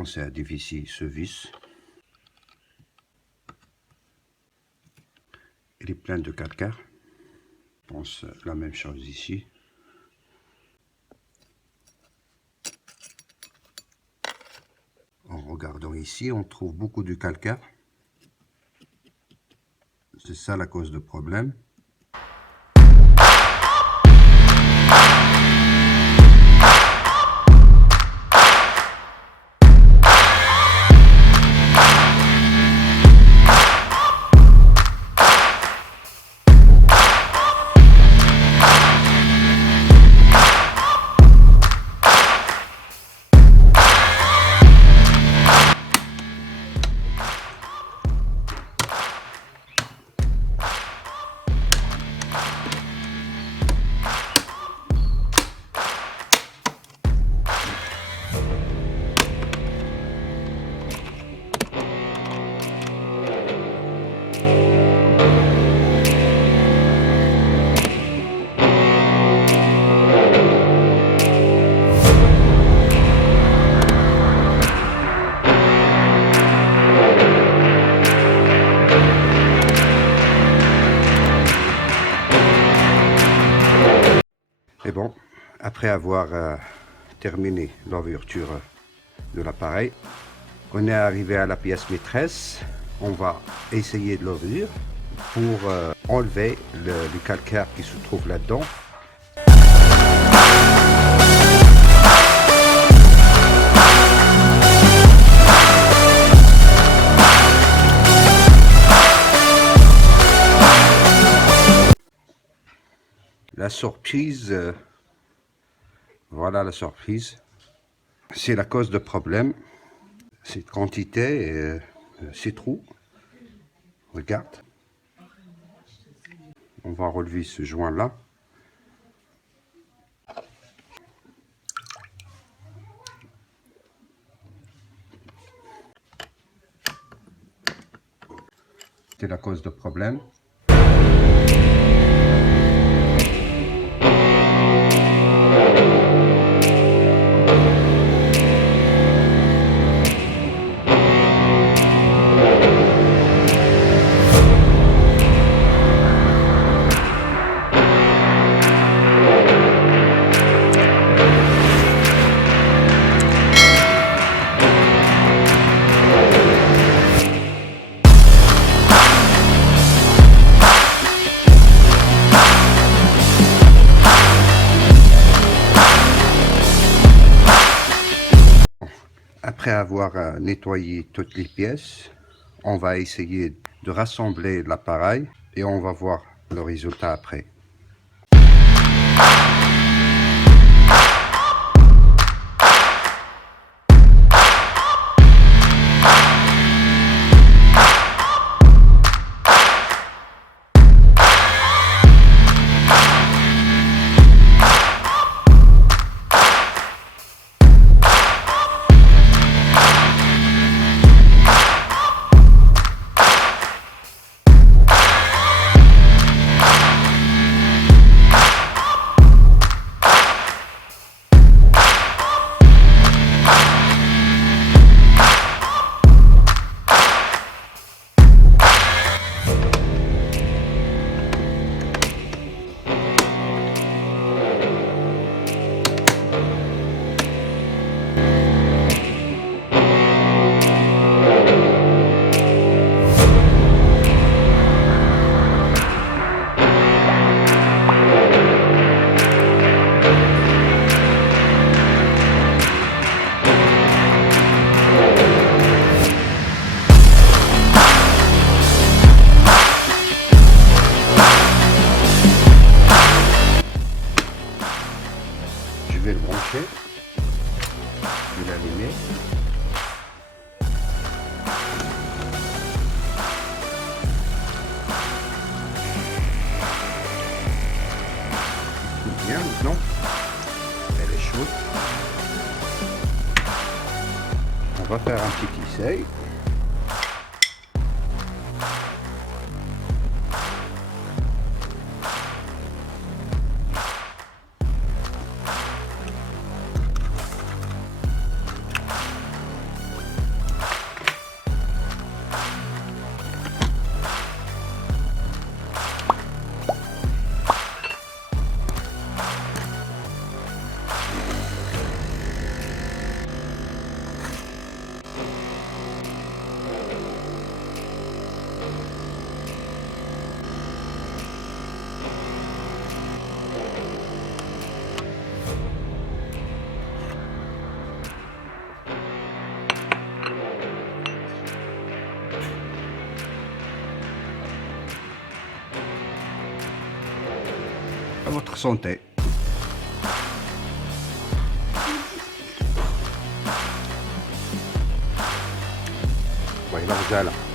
commencer à dévisser ce vis. Il est plein de calcaire. Je pense la même chose ici. En regardant ici, on trouve beaucoup de calcaire. C'est ça la cause du problème. Et bon, après avoir terminé l'ouverture de l'appareil, on est arrivé à la pièce maîtresse. On va essayer de l'ouvrir pour enlever le calcaire qui se trouve là-dedans. La surprise, voilà la surprise, c'est la cause de problème. Cette quantité, ces trous, regarde. On va relever ce joint là. C'est la cause de problème. Après avoir nettoyé toutes les pièces, on va essayer de rassembler l'appareil et on va voir le résultat après. Je vais le brancher, je vais l'allumer. Bien maintenant, elle est chaude. On va faire un petit essai. À votre santé. Voilà, là.